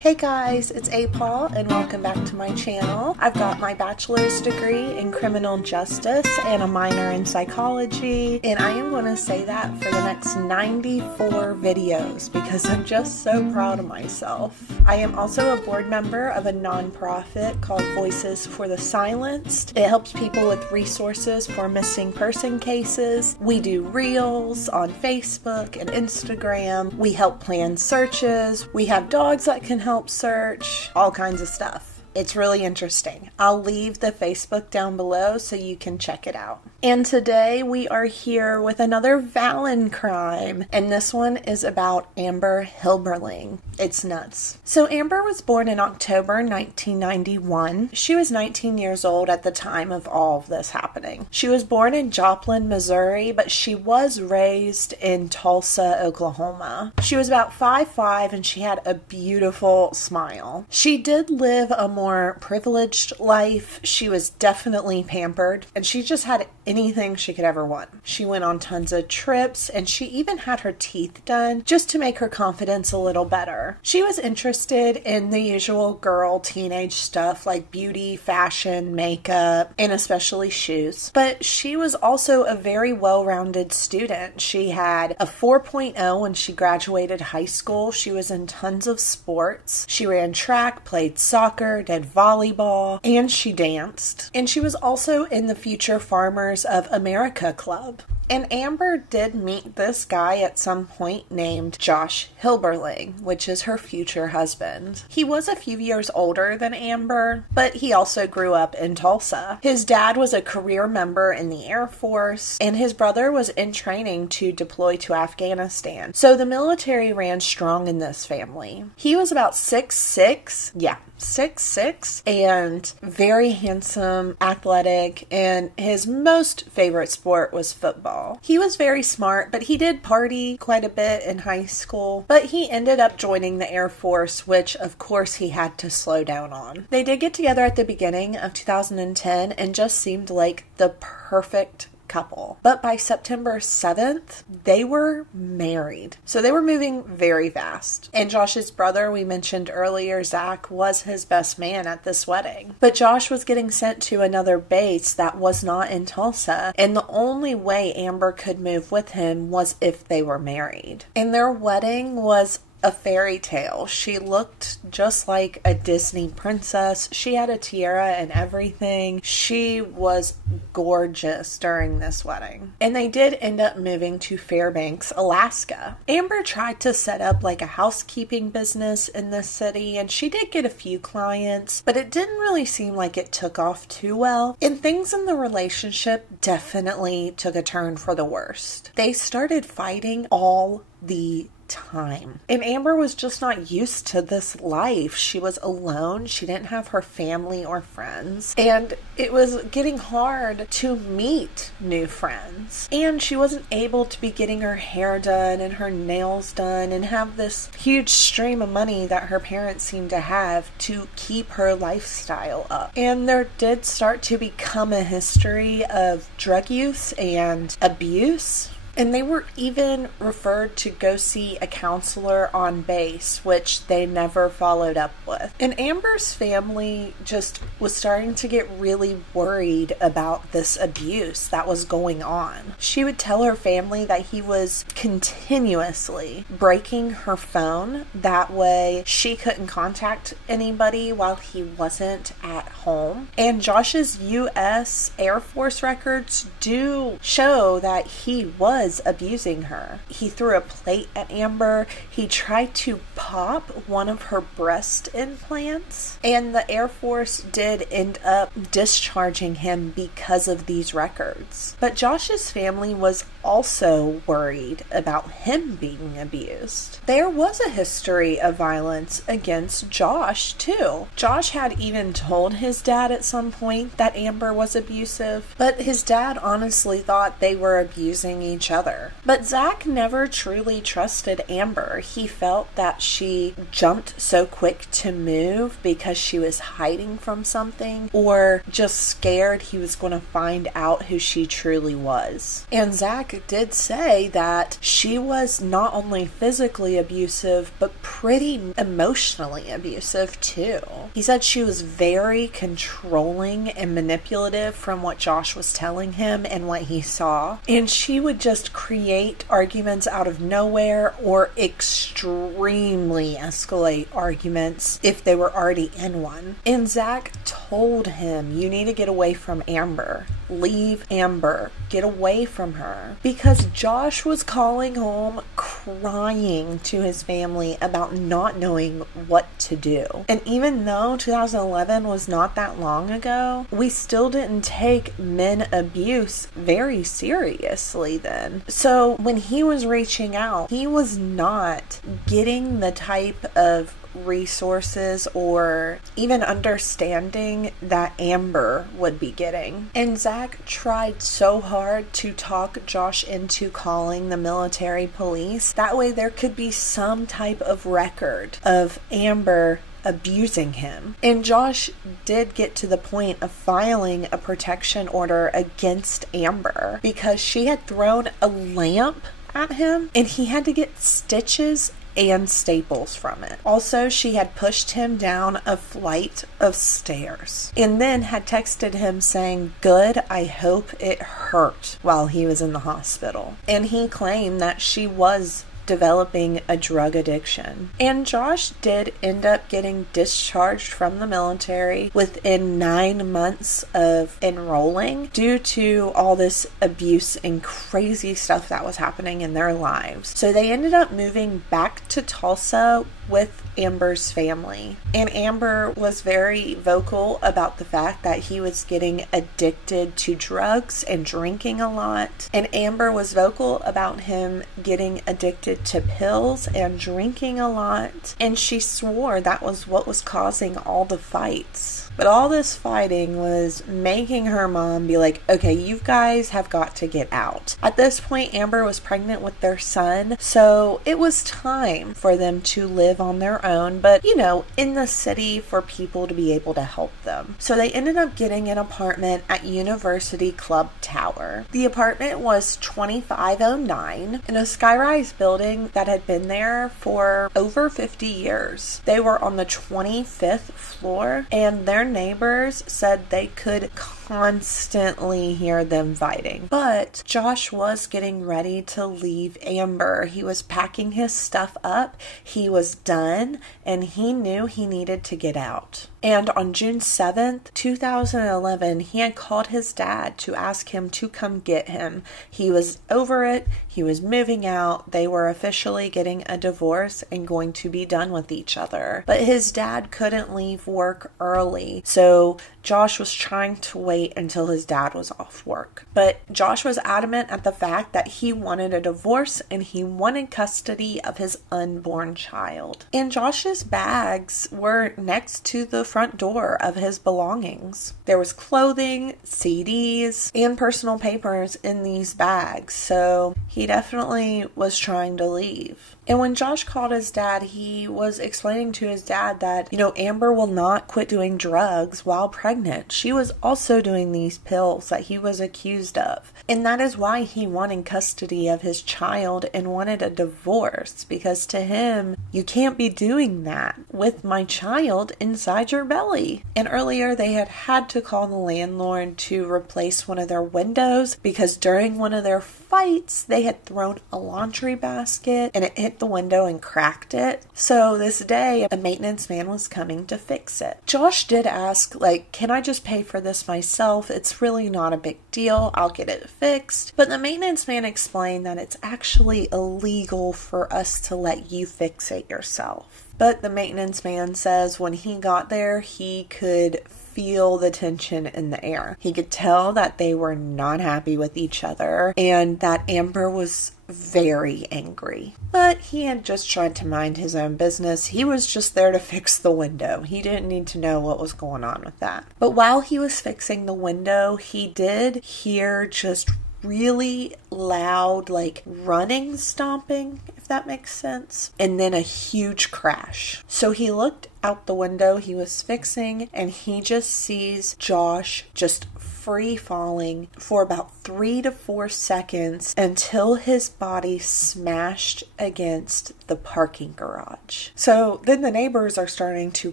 Hey guys, it's ayebeepee and welcome back to my channel. I've got my bachelor's degree in criminal justice and a minor in psychology, and I am going to say that for the next 94 videos because I'm just so proud of myself. I am also a board member of a nonprofit called Voices for the Silenced. It helps people with resources for missing person cases. We do reels on Facebook and Instagram. We help plan searches. We have dogs that can help search, all kinds of stuff. It's really interesting. I'll leave the Facebook down below so you can check it out. And today we are here with another Valencrime, and this one is about Amber Hilberling. It's nuts. So Amber was born in October 1991. She was 19 years old at the time of all of this happening. She was born in Joplin, Missouri, but she was raised in Tulsa, Oklahoma. She was about 5'5" and she had a beautiful smile. She did live a more privileged life. She was definitely pampered, and she just had anything she could ever want. She went on tons of trips, and she even had her teeth done just to make her confidence a little better. She was interested in the usual girl teenage stuff like beauty, fashion, makeup, and especially shoes. But she was also a very well-rounded student. She had a 4.0 when she graduated high school. She was in tons of sports. She ran track, played soccer, did volleyball, and she danced. And she was also in the Future Farmers of America Club. And Amber did meet this guy at some point named Josh Hilberling, which is her future husband. He was a few years older than Amber, but he also grew up in Tulsa. His dad was a career member in the Air Force, and his brother was in training to deploy to Afghanistan. So the military ran strong in this family. He was about 6'6", 6'6", and very handsome, athletic, and his most favorite sport was football. He was very smart, but he did party quite a bit in high school, but he ended up joining the Air Force, which of course he had to slow down on. They did get together at the beginning of 2010 and just seemed like the perfect couple. But by September 7th, they were married. So they were moving very fast. And Josh's brother, we mentioned earlier, Zach, was his best man at this wedding. But Josh was getting sent to another base that was not in Tulsa. And the only way Amber could move with him was if they were married. And their wedding was a fairy tale. She looked just like a Disney princess. She had a tiara and everything. She was gorgeous during this wedding. And they did end up moving to Fairbanks, Alaska. Amber tried to set up like a housekeeping business in this city, and she did get a few clients, but it didn't really seem like it took off too well. And things in the relationship definitely took a turn for the worst. They started fighting all the time. And Amber was just not used to this life. She was alone. She didn't have her family or friends. And it was getting hard to meet new friends. And she wasn't able to be getting her hair done and her nails done and have this huge stream of money that her parents seemed to have to keep her lifestyle up. And there did start to become a history of drug use and abuse. And they were even referred to go see a counselor on base, which they never followed up with. And Amber's family just was starting to get really worried about this abuse that was going on. She would tell her family that he was continuously breaking her phone. That way she couldn't contact anybody while he wasn't at home. And Josh's U.S. Air Force records do show that he was abusing her. He threw a plate at Amber. He tried to pop one of her breast implants, and the Air Force did end up discharging him because of these records. But Josh's family was also worried about him being abused. There was a history of violence against Josh too. Josh had even told his dad at some point that Amber was abusive, but his dad honestly thought they were abusing each other other. But Zach never truly trusted Amber. He felt that she jumped so quick to move because she was hiding from something, or just scared he was going to find out who she truly was. And Zach did say that she was not only physically abusive, but pretty emotionally abusive too. He said she was very controlling and manipulative from what Josh was telling him and what he saw. And she would just create arguments out of nowhere or extremely escalate arguments if they were already in one. And Zach told him, you need to get away from Amber. Leave Amber. Get away from her. Because Josh was calling home crying to his family about not knowing what to do. And even though 2011 was not that long ago, we still didn't take men abuse very seriously then. So when he was reaching out, he was not getting the type of resources or even understanding that Amber would be getting. And Zach tried so hard to talk Josh into calling the military police. That way there could be some type of record of Amber abusing him. And Josh did get to the point of filing a protection order against Amber because she had thrown a lamp at him and he had to get stitches and staples from it. Also, she had pushed him down a flight of stairs and then had texted him saying, "Good, I hope it hurt," while he was in the hospital. And he claimed that she was developing a drug addiction. And Josh did end up getting discharged from the military within 9 months of enrolling due to all this abuse and crazy stuff that was happening in their lives. So they ended up moving back to Tulsa with Amber's family. And Amber was very vocal about the fact that he was getting addicted to drugs and drinking a lot. And Amber was vocal about him getting addicted to pills and drinking a lot. And she swore that was what was causing all the fights. But all this fighting was making her mom be like, okay, you guys have got to get out. At this point, Amber was pregnant with their son, so it was time for them to live on their own, but, you know, in the city for people to be able to help them. So they ended up getting an apartment at University Club Tower. The apartment was 2509 in a skyrise building that had been there for over 50 years. They were on the 25th floor, and their neighbors said they could constantly hear them fighting. But Josh was getting ready to leave Amber. He was packing his stuff up. He was done, and he knew he needed to get out. And on June 7th, 2011, he had called his dad to ask him to come get him. He was over it. He was moving out. They were officially getting a divorce and going to be done with each other. But his dad couldn't leave work early, so Josh was trying to wait until his dad was off work. But Josh was adamant at the fact that he wanted a divorce and he wanted custody of his unborn child. And Josh's bags were next to the front door of his belongings. There was clothing, CDs, and personal papers in these bags, so he definitely was trying to leave. And when Josh called his dad, he was explaining to his dad that, Amber will not quit doing drugs while pregnant. She was also doing these pills that he was accused of. And that is why he wanted custody of his child and wanted a divorce, because to him, you can't be doing that with my child inside your belly. And earlier they had to call the landlord to replace one of their windows because during one of their fights, they had thrown a laundry basket and it hit the window and cracked it. So this day, a maintenance man was coming to fix it. Josh did ask, can I just pay for this myself? It's really not a big deal. I'll get it fixed. But the maintenance man explained that it's actually illegal for us to let you fix it yourself. But the maintenance man says when he got there, he could feel the tension in the air. He could tell that they were not happy with each other and that Amber was very angry. But he had just tried to mind his own business. He was just there to fix the window. He didn't need to know what was going on with that. But while he was fixing the window, he did hear just really loud, like running, stomping, if that makes sense, and then a huge crash. So he looked out the window he was fixing, and he just sees Josh just free falling for about 3 to 4 seconds until his body smashed against the parking garage. So then the neighbors are starting to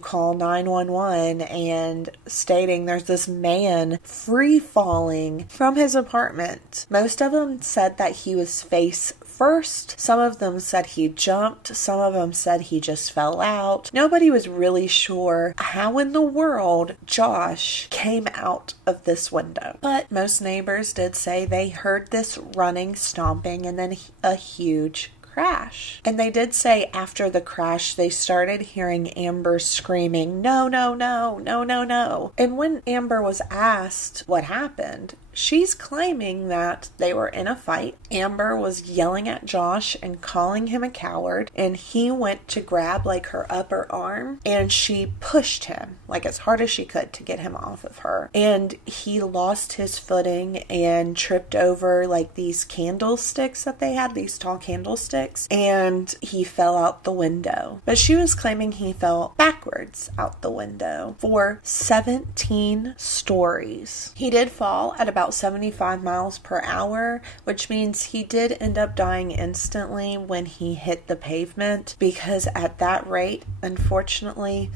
call 911 and stating there's this man free falling from his apartment. Most of them said that he was face first. Some of them said he jumped. Some of them said he just fell out. Nobody was really sure how in the world Josh came out of this window. But most neighbors did say they heard this running, stomping, and then a huge crash. And they did say after the crash, they started hearing Amber screaming, "No, no, no, no, no, no." And when Amber was asked what happened, she's claiming that they were in a fight. Amber was yelling at Josh and calling him a coward, and he went to grab like her upper arm, and she pushed him like as hard as she could to get him off of her. And he lost his footing and tripped over like these candlesticks that they had, these tall candlesticks, and he fell out the window. But she was claiming he fell backwards out the window for 17 stories. He did fall at about 75 miles per hour, which means he did end up dying instantly when he hit the pavement, because at that rate, unfortunately,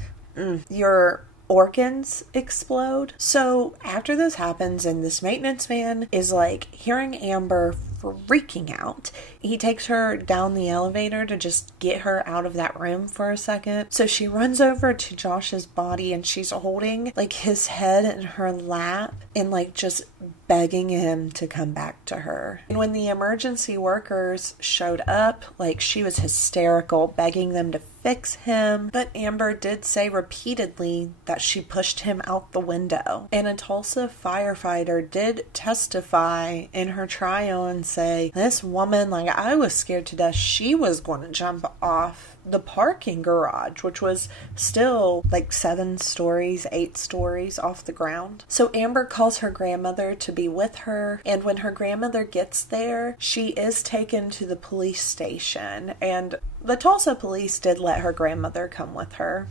your organs explode. So after this happens and this maintenance man is like hearing Amber freaking out, he takes her down the elevator to just get her out of that room for a second. So she runs over to Josh's body and she's holding like his head in her lap and like just begging him to come back to her. And when the emergency workers showed up, like she was hysterical, begging them to fix him. But Amber did say repeatedly that she pushed him out the window. And a Tulsa firefighter did testify in her trial and say, this woman, like, I was scared to death she was going to jump off the parking garage, which was still like 7 stories, 8 stories off the ground. So Amber calls her grandmother to be with her, and when her grandmother gets there, she is taken to the police station, and the Tulsa police did let her grandmother come with her.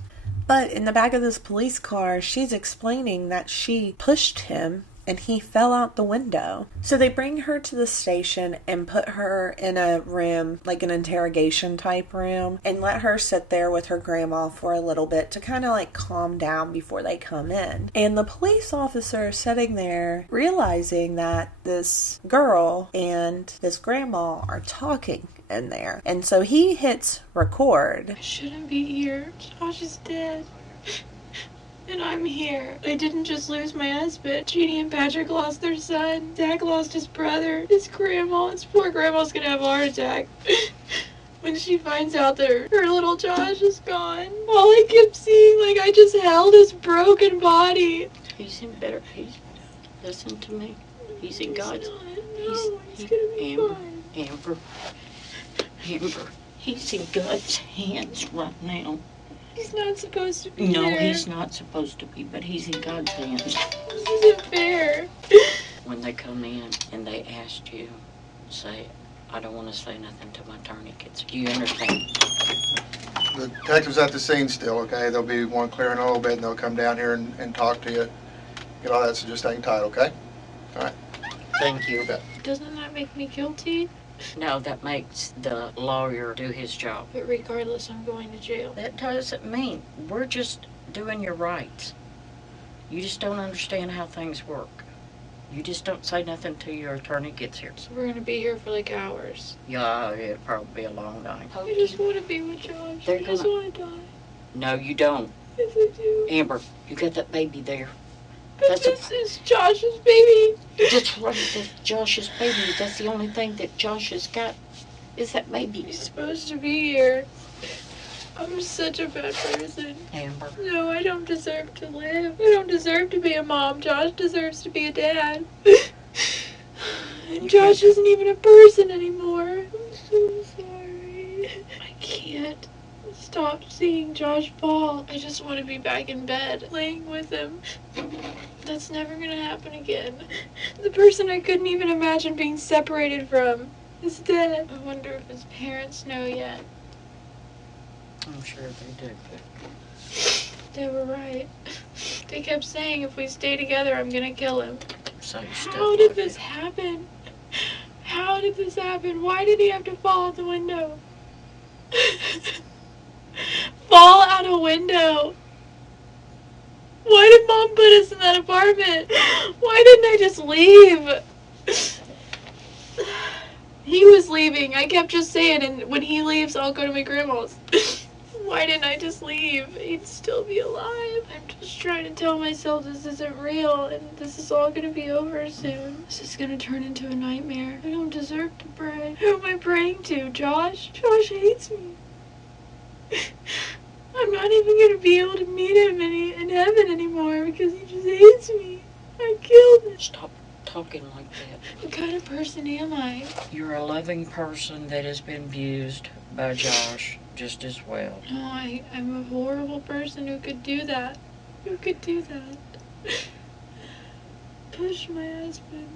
But in the back of this police car, she's explaining that she pushed him and he fell out the window. So they bring her to the station and put her in a room, like an interrogation type room, and let her sit there with her grandma for a little bit to kind of like calm down before they come in. And the police officer sitting there realizing that this girl and this grandma are talking in there. And so he hits record. I shouldn't be here. Josh is dead. And I'm here. I didn't just lose my husband. Jeannie and Patrick lost their son. Zach lost his brother. His grandma. His poor grandma's gonna have a heart attack. When she finds out that her little Josh is gone. All I kept seeing, like, I just held his broken body. He's in better. Listen to me. He's in God's. He's gonna be fine. Amber. He's in God's hands right now. He's not supposed to be No, there. he's not supposed to be, but he's in God's hands. This isn't fair. When they come in and they ask you, say, I don't want to say nothing to my tourniquets. Do you understand? The detective's at the scene still, okay? There'll be one clearing a little bit, and they'll come down here and talk to you. Get all that, so just hang tight, okay? All right. Thank you. Doesn't that make me guilty? No, that makes the lawyer do his job. But regardless, I'm going to jail. That doesn't mean we're just doing your rights. You just don't understand how things work. You just don't say nothing till your attorney gets here. So we're going to be here for like hours. Yeah, it'll probably be a long night. I just want to be with Josh. I just want to die. No, you don't. Yes, I do. Amber, you got that baby there. But this is Josh's baby. That's right, that's Josh's baby. That's the only thing that Josh has got is that baby. He's supposed to be here. I'm such a bad person. Amber. No, I don't deserve to live. I don't deserve to be a mom. Josh deserves to be a dad. And Josh isn't even a person anymore. I'm so sorry. I can't. It's stopped seeing Josh fall. I just want to be back in bed, laying with him. That's never gonna happen again. The person I couldn't even imagine being separated from is dead. I wonder if his parents know yet. I'm sure they do. They were right. They kept saying if we stay together, I'm gonna kill him. How did this happen? How did this happen? Why did he have to fall out the window? Fall out a window? Why did Mom put us in that apartment? Why didn't I just leave? He was leaving. I kept just saying, and when he leaves, I'll go to my grandma's. Why didn't I just leave? He'd still be alive. I'm just trying to tell myself this isn't real, and this is all gonna be over soon. This is gonna turn into a nightmare. I don't deserve to pray. Who am I praying to? Josh? Josh hates me. I'm not even gonna be able to meet him in heaven anymore because he just hates me. I killed him. Stop talking like that. What kind of person am I? You're a loving person that has been abused by Josh just as well. No, I'm a horrible person who could do that. Who could do that? Push my husband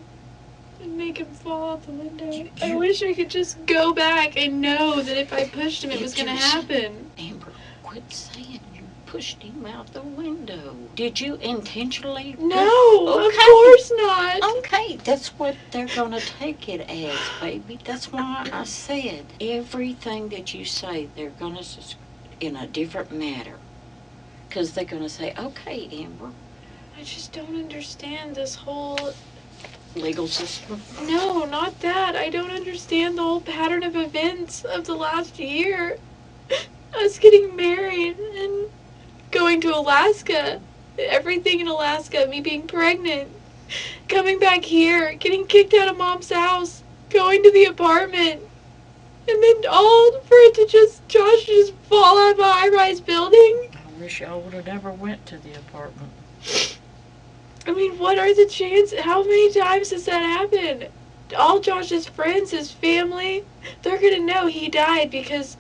and make him fall out the window. I wish I could just go back and know that if I pushed him, it was gonna happen. Amber, quit saying you pushed him out the window. Did you intentionally? No, Okay. of course not. Okay, that's what they're gonna take it as, baby. That's why I said everything that you say, they're gonna in a different manner. Because they're gonna say, okay, Amber. I just don't understand this whole... Legal system? No, not that. I don't understand the whole pattern of events of the last year. Us getting married and going to Alaska. Everything in Alaska. Me being pregnant. Coming back here. Getting kicked out of Mom's house. Going to the apartment. And then all for it to Josh just fall out of a high-rise building. I wish y'all would have never went to the apartment. I mean, what are the chances? How many times has that happened? All Josh's friends, his family, they're gonna know he died because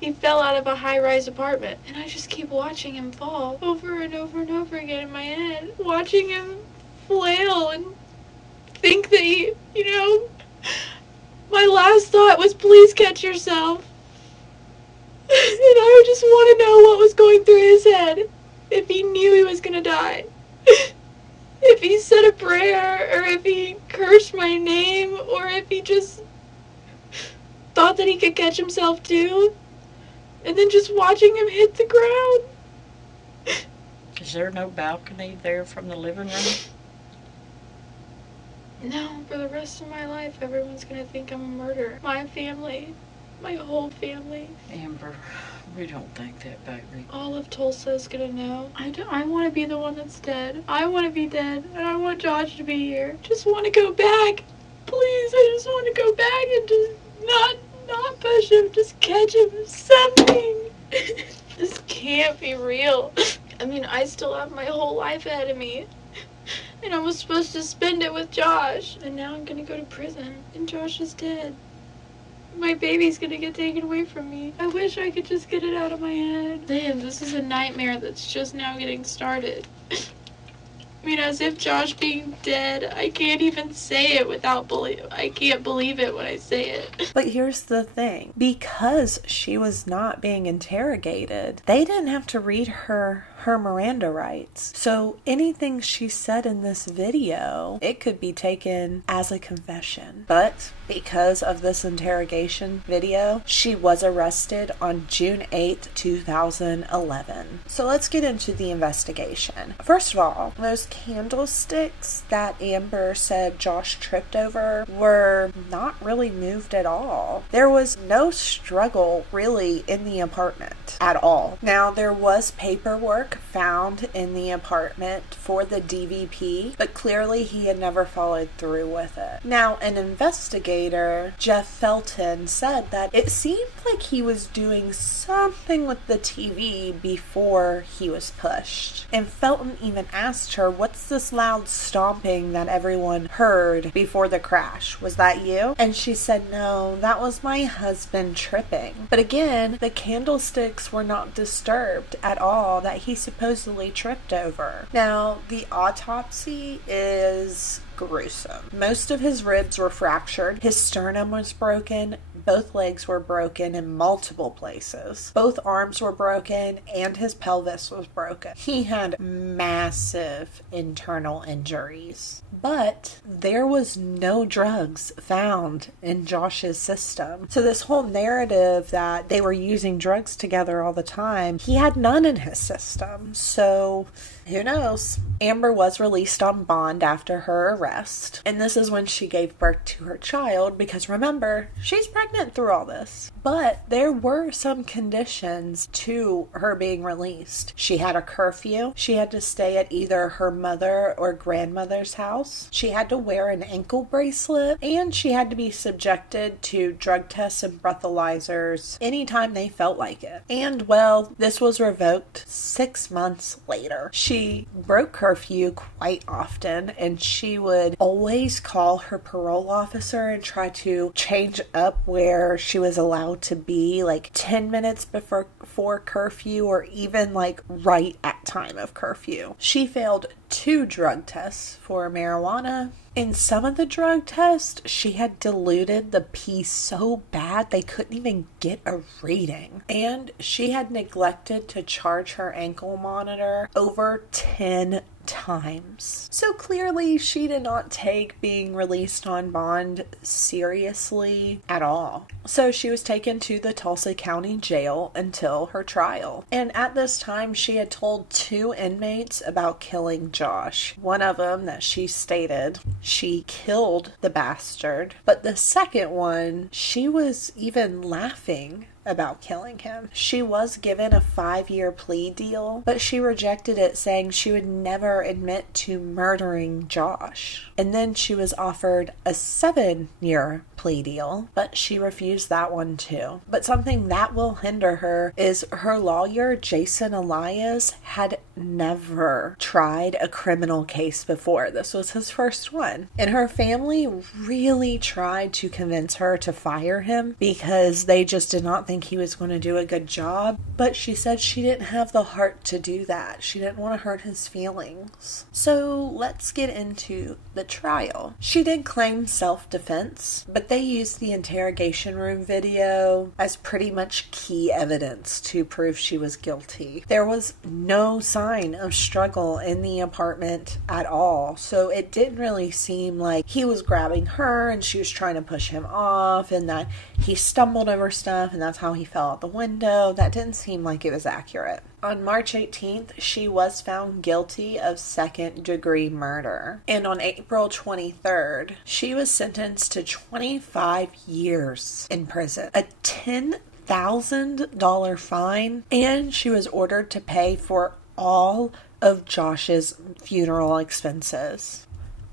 he fell out of a high-rise apartment. And I just keep watching him fall over and over and over again in my head. Watching him flail and think that he, my last thought was, please catch yourself. And I just want to know what was going through his head. If he knew he was gonna die. If he said a prayer, or if he cursed my name, or if he just thought that he could catch himself too. And then just watching him hit the ground. Is there no balcony there from the living room? No, for the rest of my life, everyone's gonna think I'm a murderer. My family, my whole family. Amber, we don't think that, baby. All of Tulsa is gonna know. I want to be the one that's dead. I want to be dead, and I want Josh to be here. Just want to go back. Please, I just want to go back and just not push him. Just catch him. Something. This can't be real. I mean, I still have my whole life ahead of me. And I was supposed to spend it with Josh. And now I'm gonna go to prison. And Josh is dead. My baby's gonna get taken away from me. I wish I could just get it out of my head. Damn, this is a nightmare that's just now getting started. I mean, as if Josh being dead, I can't even say it without I can't believe it when I say it. But here's the thing. Because she was not being interrogated, they didn't have to read her Miranda rights. So anything she said in this video, it could be taken as a confession. But because of this interrogation video, she was arrested on June 8th, 2011. So let's get into the investigation. First of all, those candlesticks that Amber said Josh tripped over were not really moved at all. There was no struggle really in the apartment at all. Now, there was paperwork found in the apartment for the DVP, but clearly he had never followed through with it. Now, an investigator, Jeff Felton, said that it seemed like he was doing something with the TV before he was pushed. And Felton even asked her, "What's this loud stomping that everyone heard before the crash? Was that you?" And she said, "No, that was my husband tripping." But again, the candlesticks were not disturbed at all that he supposedly tripped over. Now, the autopsy is gruesome. Most of his ribs were fractured. His sternum was broken. Both legs were broken in multiple places. Both arms were broken and his pelvis was broken. He had massive internal injuries. But there was no drugs found in Josh's system. So this whole narrative that they were using drugs together all the time, he had none in his system. So who knows? Amber was released on bond after her arrest. And this is when she gave birth to her child, because remember, she's pregnant through all this. But there were some conditions to her being released. She had a curfew. She had to stay at either her mother or grandmother's house. She had to wear an ankle bracelet. And she had to be subjected to drug tests and breathalyzers anytime they felt like it. And well, this was revoked 6 months later. She broke curfew quite often, and she would always call her parole officer and try to change up where she was allowed to be, like 10 minutes before curfew, or even like right at time of curfew. She failed 2 drug tests for marijuana. In some of the drug tests, she had diluted the pee so bad they couldn't even get a reading. And she had neglected to charge her ankle monitor over 10 times. So clearly she did not take being released on bond seriously at all. So she was taken to the Tulsa County Jail until her trial. And at this time she had told 2 inmates about killing Josh. One of them that she stated she killed the bastard, but the second one, she was even laughing about killing him. She was given a 5-year plea deal, but she rejected it, saying she would never admit to murdering Josh. And then she was offered a 7-year plea deal, but she refused that one too. But something that will hinder her is her lawyer, Jason Elias, had never tried a criminal case before. This was his first one. And her family really tried to convince her to fire him because they just did not think he was going to do a good job. But she said she didn't have the heart to do that. She didn't want to hurt his feelings. So let's get into the trial. She did claim self-defense, but they used the interrogation room video as pretty much key evidence to prove she was guilty. There was no sign of struggle in the apartment at all, so it didn't really seem like he was grabbing her and she was trying to push him off, and that he stumbled over stuff and that's how he fell out the window. That didn't seem like it was accurate. On March 18th, she was found guilty of second-degree murder. And on April 23rd, she was sentenced to 25 years in prison, a $10,000 fine, and she was ordered to pay for all of Josh's funeral expenses.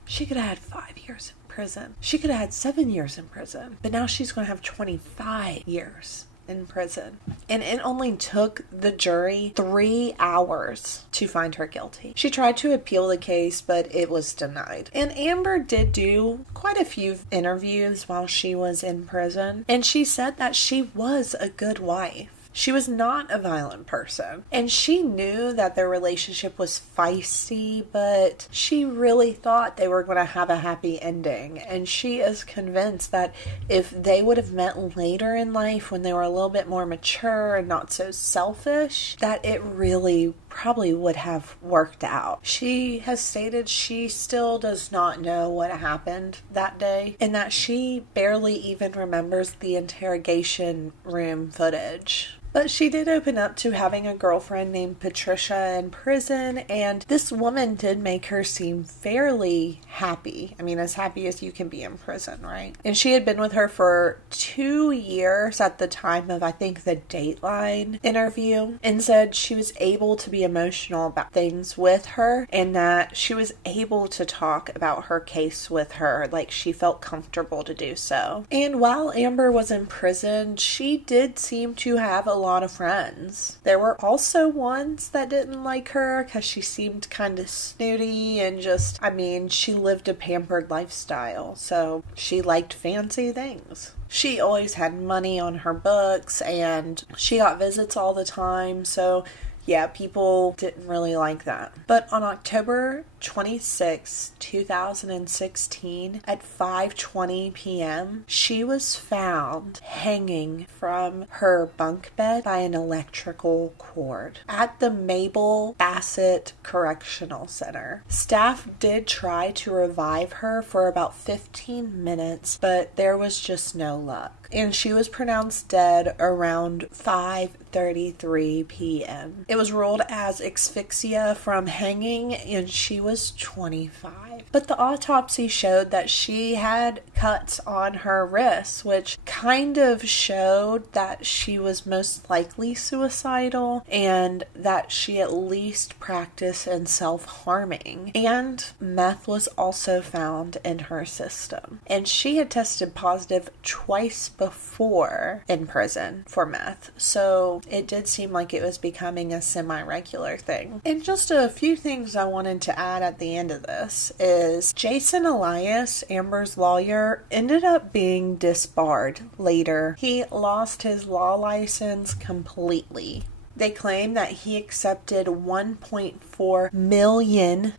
She could have had 5 years in prison. She could have had 7 years in prison, but now she's going to have 25 years in prison. And it only took the jury 3 hours to find her guilty. She tried to appeal the case, but it was denied. And Amber did do quite a few interviews while she was in prison, and she said that she was a good wife. She was not a violent person, and she knew that their relationship was feisty, but she really thought they were going to have a happy ending. And she is convinced that if they would have met later in life when they were a little bit more mature and not so selfish, that it really probably would have worked out. She has stated she still does not know what happened that day, and that she barely even remembers the interrogation room footage. But she did open up to having a girlfriend named Patricia in prison, and this woman did make her seem fairly happy. I mean, as happy as you can be in prison, right? And she had been with her for 2 years at the time of, I think, the Dateline interview, and said she was able to be emotional about things with her, and that she was able to talk about her case with her, like she felt comfortable to do so. And while Amber was in prison, she did seem to have a lot of friends. There were also ones that didn't like her because she seemed kind of snooty and just, I mean, she lived a pampered lifestyle, so she liked fancy things. She always had money on her books, and she got visits all the time, so yeah, people didn't really like that. But on October 26, 2016, at 5:20 p.m., she was found hanging from her bunk bed by an electrical cord at the Mabel Bassett Correctional Center. Staff did try to revive her for about 15 minutes, but there was just no luck. And she was pronounced dead around 5:33 p.m. It was ruled as asphyxia from hanging, and she was 25. But the autopsy showed that she had cuts on her wrists, which kind of showed that she was most likely suicidal and that she at least practiced in self-harming. And meth was also found in her system. And she had tested positive twice before in prison for meth. So it did seem like it was becoming a semi-regular thing. And just a few things I wanted to add at the end of this is Jason Elias, Amber's lawyer, ended up being disbarred later. He lost his law license completely. They claim that he accepted $1.4 million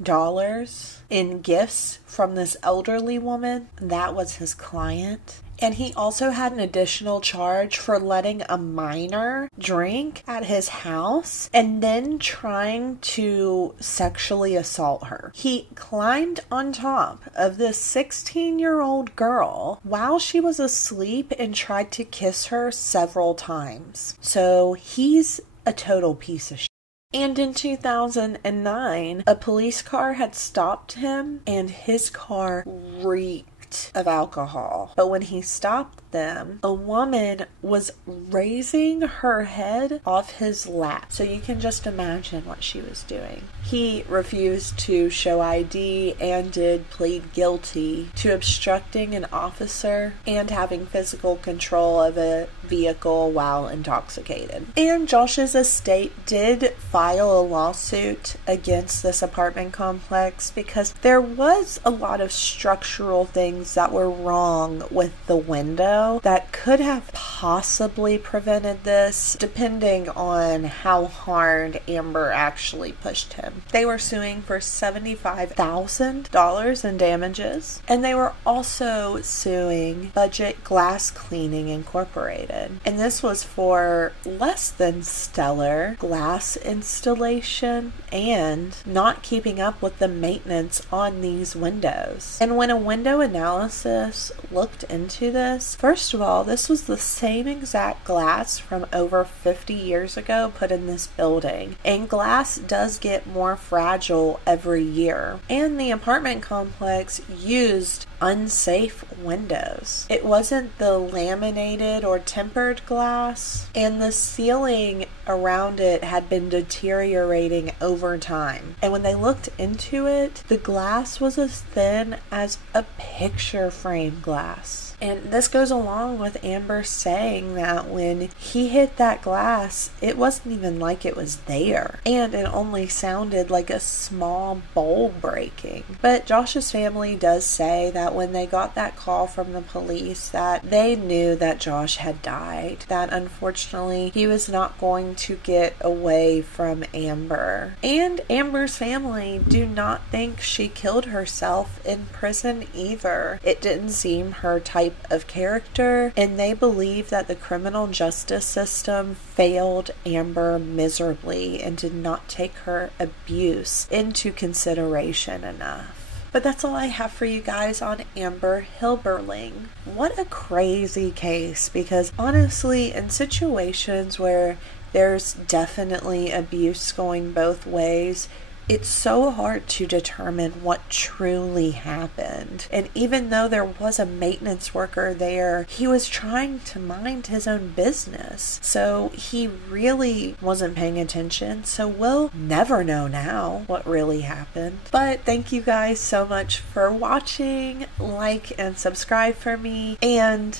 in gifts from this elderly woman. That was his client. And he also had an additional charge for letting a minor drink at his house and then trying to sexually assault her. He climbed on top of this 16-year-old girl while she was asleep and tried to kiss her several times. So he's a total piece of shit. And in 2009, a police car had stopped him, and his car reeked of alcohol. But when he stopped them, a woman was raising her head off his lap. So you can just imagine what she was doing. He refused to show ID and did plead guilty to obstructing an officer and having physical control of a vehicle while intoxicated. And Josh's estate did file a lawsuit against this apartment complex because there was a lot of structural things that were wrong with the window that could have possibly prevented this, depending on how hard Amber actually pushed him. They were suing for $75,000 in damages, and they were also suing Budget Glass Cleaning Incorporated. And this was for less than stellar glass installation and not keeping up with the maintenance on these windows. And when a window analysis looked into this, first of all, this was the same exact glass from over 50 years ago put in this building. And glass does get more fragile every year. And the apartment complex used unsafe windows. It wasn't the laminated or tempered glass, and the ceiling around it had been deteriorating over time. And when they looked into it, the glass was as thin as a picture frame glass. And this goes along with Amber saying that when he hit that glass, it wasn't even like it was there. And it only sounded like a small bowl breaking. But Josh's family does say that when they got that call from the police, that they knew that Josh had died. That unfortunately, he was not going to get away from Amber. And Amber's family do not think she killed herself in prison either. It didn't seem her type of character, and they believe that the criminal justice system failed Amber miserably and did not take her abuse into consideration enough. But that's all I have for you guys on Amber Hilberling. What a crazy case, because honestly, in situations where there's definitely abuse going both ways, it's so hard to determine what truly happened. And even though there was a maintenance worker there, he was trying to mind his own business. So he really wasn't paying attention. So we'll never know now what really happened. But thank you guys so much for watching. Like and subscribe for me. And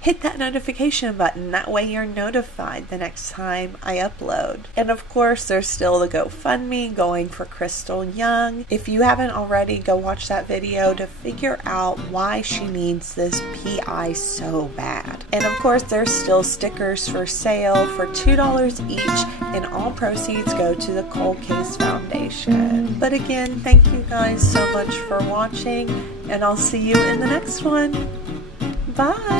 hit that notification button. That way you're notified the next time I upload. And of course, there's still the GoFundMe going for Crystal Young. If you haven't already, go watch that video to figure out why she needs this PI so bad. And of course, there's still stickers for sale for $2 each, and all proceeds go to the Cold Case Foundation. But again, thank you guys so much for watching, and I'll see you in the next one. Bye!